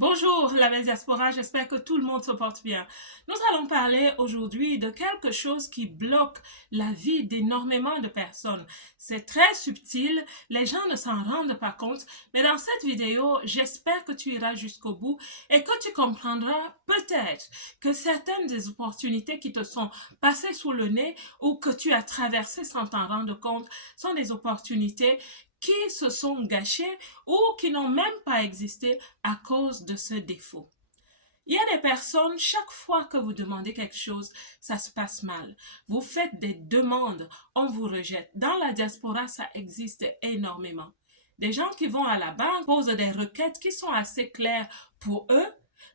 Bonjour la belle diaspora, j'espère que tout le monde se porte bien. Nous allons parler aujourd'hui de quelque chose qui bloque la vie d'énormément de personnes. C'est très subtil, les gens ne s'en rendent pas compte, mais dans cette vidéo, j'espère que tu iras jusqu'au bout et que tu comprendras peut-être que certaines des opportunités qui te sont passées sous le nez ou que tu as traversées sans t'en rendre compte sont des opportunités qui se sont gâchées ou qui n'ont même pas existé à cause de ce défaut. Il y a des personnes, chaque fois que vous demandez quelque chose, ça se passe mal. Vous faites des demandes, on vous rejette. Dans la diaspora, ça existe énormément. Des gens qui vont à la banque posent des requêtes qui sont assez claires pour eux,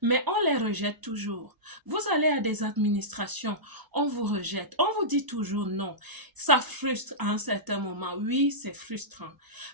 mais on les rejette toujours. Vous allez à des administrations, on vous rejette, on vous dit toujours non. Ça frustre à un certain moment. Oui, c'est frustrant.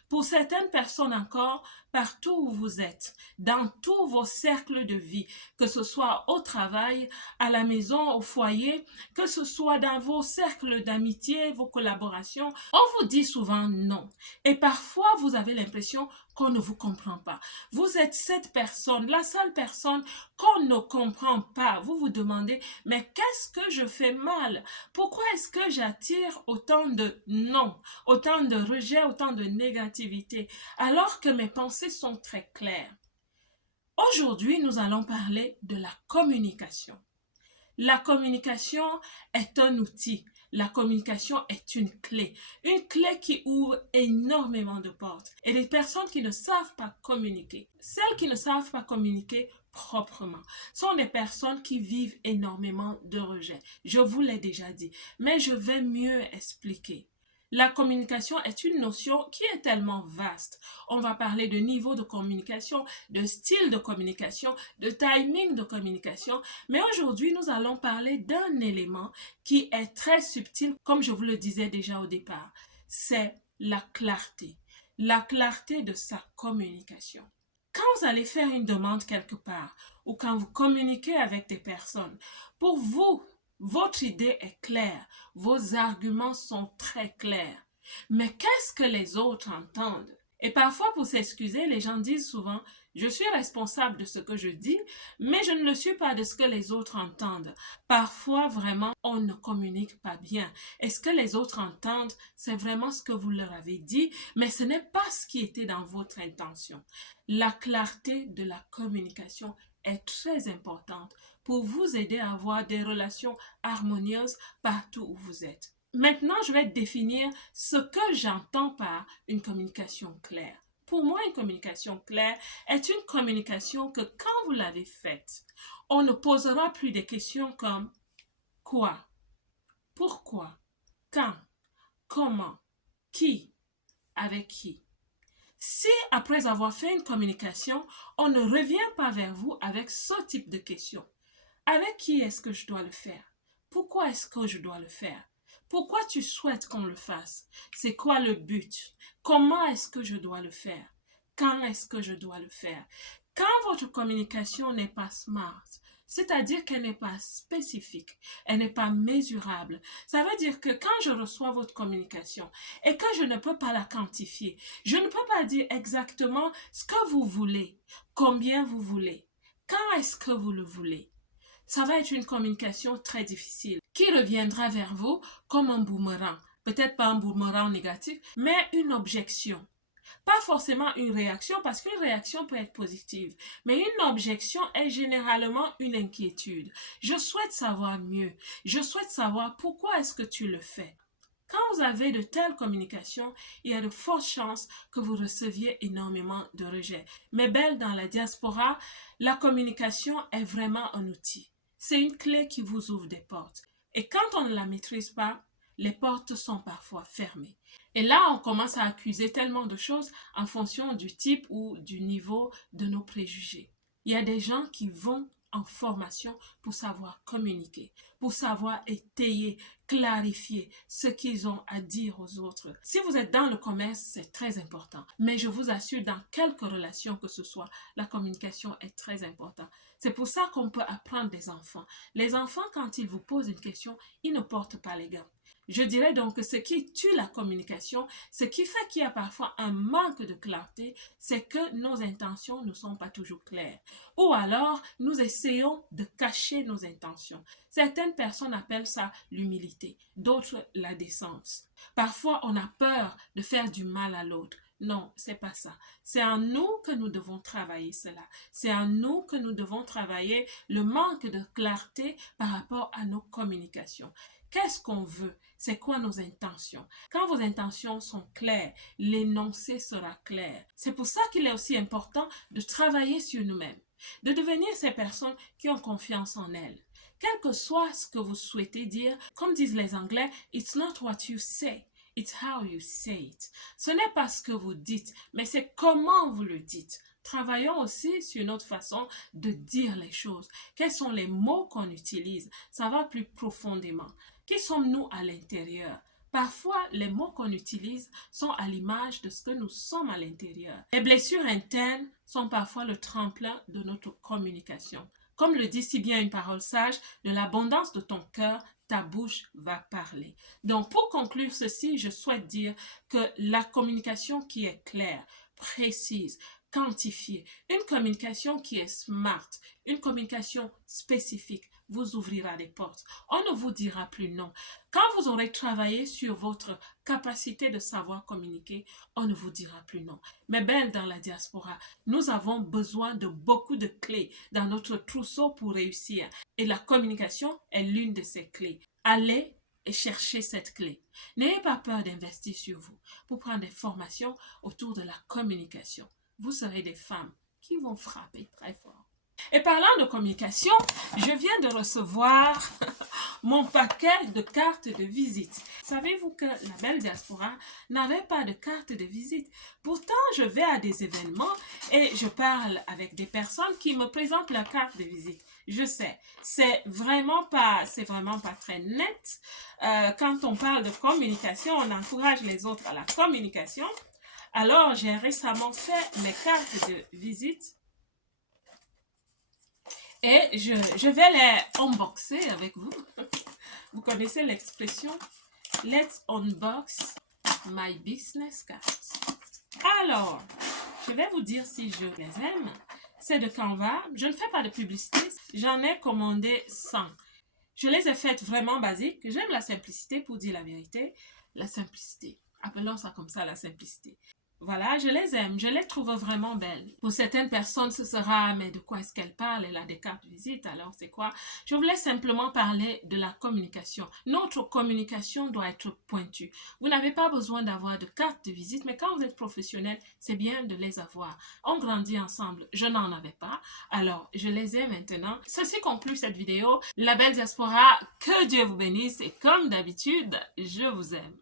Pour certaines personnes encore, partout où vous êtes, dans tous vos cercles de vie, que ce soit au travail, à la maison, au foyer, que ce soit dans vos cercles d'amitié, vos collaborations, on vous dit souvent non. Et parfois, vous avez l'impression qu'on ne vous comprend pas. Vous êtes cette personne, la seule personne qu'on ne comprend pas. Vous vous demandez, mais qu'est-ce que je fais mal? Pourquoi est-ce que j'attire autant de non, autant de rejet, autant de négativité, alors que mes pensées sont très claires? Aujourd'hui, nous allons parler de la communication. La communication est un outil. La communication est une clé qui ouvre énormément de portes. Et les personnes qui ne savent pas communiquer, celles qui ne savent pas communiquer proprement, sont des personnes qui vivent énormément de rejet. Je vous l'ai déjà dit, mais je vais mieux expliquer. La communication est une notion qui est tellement vaste. On va parler de niveau de communication, de style de communication, de timing de communication, mais aujourd'hui, nous allons parler d'un élément qui est très subtil, comme je vous le disais déjà au départ. C'est la clarté. La clarté de sa communication. Quand vous allez faire une demande quelque part ou quand vous communiquez avec des personnes, pour vous, votre idée est claire, vos arguments sont très clairs. Mais qu'est-ce que les autres entendent? Et parfois, pour s'excuser, les gens disent souvent, je suis responsable de ce que je dis, mais je ne le suis pas de ce que les autres entendent. Parfois, vraiment, on ne communique pas bien. Et ce que les autres entendent, c'est vraiment ce que vous leur avez dit, mais ce n'est pas ce qui était dans votre intention. La clarté de la communication est très importante pour vous aider à avoir des relations harmonieuses partout où vous êtes. Maintenant, je vais définir ce que j'entends par une communication claire. Pour moi, une communication claire est une communication que quand vous l'avez faite, on ne posera plus des questions comme quoi, pourquoi, quand, comment, qui, avec qui. Si après avoir fait une communication, on ne revient pas vers vous avec ce type de questions, avec qui est-ce que je dois le faire? Pourquoi est-ce que je dois le faire? Pourquoi tu souhaites qu'on le fasse? C'est quoi le but? Comment est-ce que je dois le faire? Quand est-ce que je dois le faire? Quand votre communication n'est pas smart, c'est-à-dire qu'elle n'est pas spécifique, elle n'est pas mesurable, ça veut dire que quand je reçois votre communication et que je ne peux pas la quantifier, je ne peux pas dire exactement ce que vous voulez, combien vous voulez, quand est-ce que vous le voulez. Ça va être une communication très difficile qui reviendra vers vous comme un boomerang. Peut-être pas un boomerang négatif, mais une objection. Pas forcément une réaction, parce qu'une réaction peut être positive, mais une objection est généralement une inquiétude. Je souhaite savoir mieux. Je souhaite savoir pourquoi est-ce que tu le fais. Quand vous avez de telles communications, il y a de fortes chances que vous receviez énormément de rejets. Mais belle, dans la diaspora, la communication est vraiment un outil. C'est une clé qui vous ouvre des portes. Et quand on ne la maîtrise pas, les portes sont parfois fermées. Et là, on commence à accuser tellement de choses en fonction du type ou du niveau de nos préjugés. Il y a des gens qui vont en formation pour savoir communiquer, pour savoir étayer, clarifier ce qu'ils ont à dire aux autres. Si vous êtes dans le commerce, c'est très important. Mais je vous assure, dans quelque relation que ce soit, la communication est très importante. C'est pour ça qu'on peut apprendre des enfants. Les enfants, quand ils vous posent une question, ils ne portent pas les gants. Je dirais donc que ce qui tue la communication, ce qui fait qu'il y a parfois un manque de clarté, c'est que nos intentions ne sont pas toujours claires. Ou alors, nous essayons de cacher nos intentions. Certaines personnes appellent ça l'humilité, d'autres la décence. Parfois, on a peur de faire du mal à l'autre. Non, c'est pas ça. C'est en nous que nous devons travailler cela. C'est en nous que nous devons travailler le manque de clarté par rapport à nos communications. Qu'est-ce qu'on veut? C'est quoi nos intentions? Quand vos intentions sont claires, l'énoncé sera clair. C'est pour ça qu'il est aussi important de travailler sur nous-mêmes, de devenir ces personnes qui ont confiance en elles. Quel que soit ce que vous souhaitez dire, comme disent les Anglais, it's not what you say, it's how you say it. Ce n'est pas ce que vous dites, mais c'est comment vous le dites. Travaillons aussi sur notre façon de dire les choses. Quels sont les mots qu'on utilise? Ça va plus profondément. Qui sommes-nous à l'intérieur? Parfois, les mots qu'on utilise sont à l'image de ce que nous sommes à l'intérieur. Les blessures internes sont parfois le tremplin de notre communication. Comme le dit si bien une parole sage, de l'abondance de ton cœur, ta bouche va parler. Donc, pour conclure ceci, je souhaite dire que la communication qui est claire, précise, quantifiée, une communication qui est smart, une communication spécifique, vous ouvrira les portes. On ne vous dira plus non. Quand vous aurez travaillé sur votre capacité de savoir communiquer, on ne vous dira plus non. Mais belle dans la diaspora, nous avons besoin de beaucoup de clés dans notre trousseau pour réussir. Et la communication est l'une de ces clés. Allez et cherchez cette clé. N'ayez pas peur d'investir sur vous pour prendre des formations autour de la communication. Vous serez des femmes qui vont frapper très fort. Et parlant de communication, je viens de recevoir mon paquet de cartes de visite. Savez-vous que la belle diaspora n'avait pas de carte de visite? Pourtant, je vais à des événements et je parle avec des personnes qui me présentent leur carte de visite. Je sais, c'est vraiment pas très net. Quand on parle de communication, on encourage les autres à la communication. Alors, j'ai récemment fait mes cartes de visite. Et je vais les unboxer avec vous. Vous connaissez l'expression « Let's unbox my business cards ». Alors, je vais vous dire si je les aime. C'est de Canva. Je ne fais pas de publicité. J'en ai commandé 100. Je les ai faites vraiment basiques. J'aime la simplicité, pour dire la vérité. La simplicité. Appelons ça comme ça, la simplicité. Voilà, je les aime, je les trouve vraiment belles. Pour certaines personnes, ce sera, mais de quoi est-ce qu'elle parle? Elle a des cartes de visite, alors c'est quoi? Je voulais simplement parler de la communication. Notre communication doit être pointue. Vous n'avez pas besoin d'avoir de cartes de visite, mais quand vous êtes professionnel, c'est bien de les avoir. On grandit ensemble, je n'en avais pas, alors je les ai maintenant. Ceci conclut cette vidéo. La belle diaspora, que Dieu vous bénisse et comme d'habitude, je vous aime.